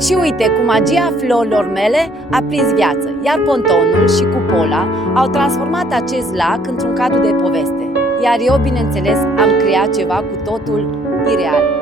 Și uite, cu magia florilor mele a prins viață, iar pontonul și cupola au transformat acest lac într-un cadru de poveste. Iar eu, bineînțeles, am creat ceva cu totul ireal.